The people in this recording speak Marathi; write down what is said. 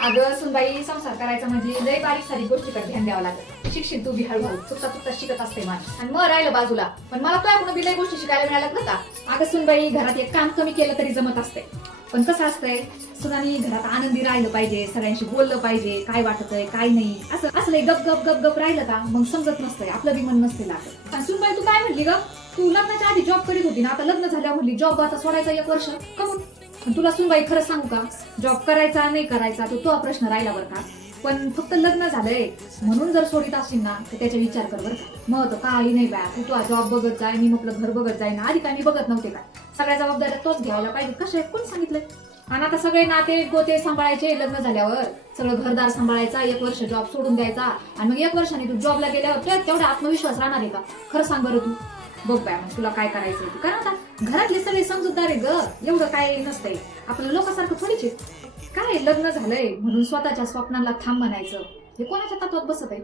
अगं सुनबाई, संसार करायचा म्हणजे लय बारीक सारी गोष्टीकडे ध्यान द्यावं लागतं. शिक्षण तू बी हळूहळू चुकता चुकता शिकत असते मान, आणि मग राहिलं बाजूला. पण मला तो आपण बी लय गोष्टी शिकायला मिळाल्या बरं का. अगं सुनबाई, घरात एक काम कमी केलं तरी जमत असते. पण कसं असतंय, सुनानी घरात आनंदी राहिलं पाहिजे, सगळ्यांशी बोललं पाहिजे, काय वाटतंय काय नाही, असं लय गप गप गप गप राहिलं का मग समजत नसतंय, आपलं बी मन नसते लागत. आणि सुनबाई, तू काय म्हणली ग, तू लग्नाच्या आधी जॉब करीत होती ना, आता लग्न झाल्यावर म्हणली जॉब आता सोडायचा 1 वर्ष कमून. तुला सुनबाई खरं सांगू का, जॉब करायचा नाही करायचा तो प्रश्न राहिला बरं का. पण फक्त लग्न झालंय म्हणून जर सोडित असेल ना, तर त्याचा विचार कर बरं का. मग काही नाही बॅ, तू जॉब बघत जाय, मी आपलं घर बघत जाय ना. आधी काय मी बघत नव्हते काय, सगळ्या जबाबदाऱ्या तोच घ्यायला पाहिजे. कशा कोण सांगितलंय. आणि आता सगळे नाते गोते सांभाळायचे, लग्न झाल्यावर सगळं घरदार सांभाळायचा, 1 वर्ष जॉब सोडून द्यायचा, आणि मग 1 वर्षाने तू जॉबला गेल्यावर तेवढा आत्मविश्वास राहणार आहे का. खरं सांग बरं तू. बघ बाय, मग तुला काय करायचंय तू. कारण आता घरातले सगळे समजूतदार आहे ग, एवढं काय नसतंय. आपलं लोकांसारखं थोडीच काय लग्न झालंय म्हणून स्वतःच्या स्वप्नाला थांब म्हणायचं, हे कोणाच्या तत्वात बसत आहे.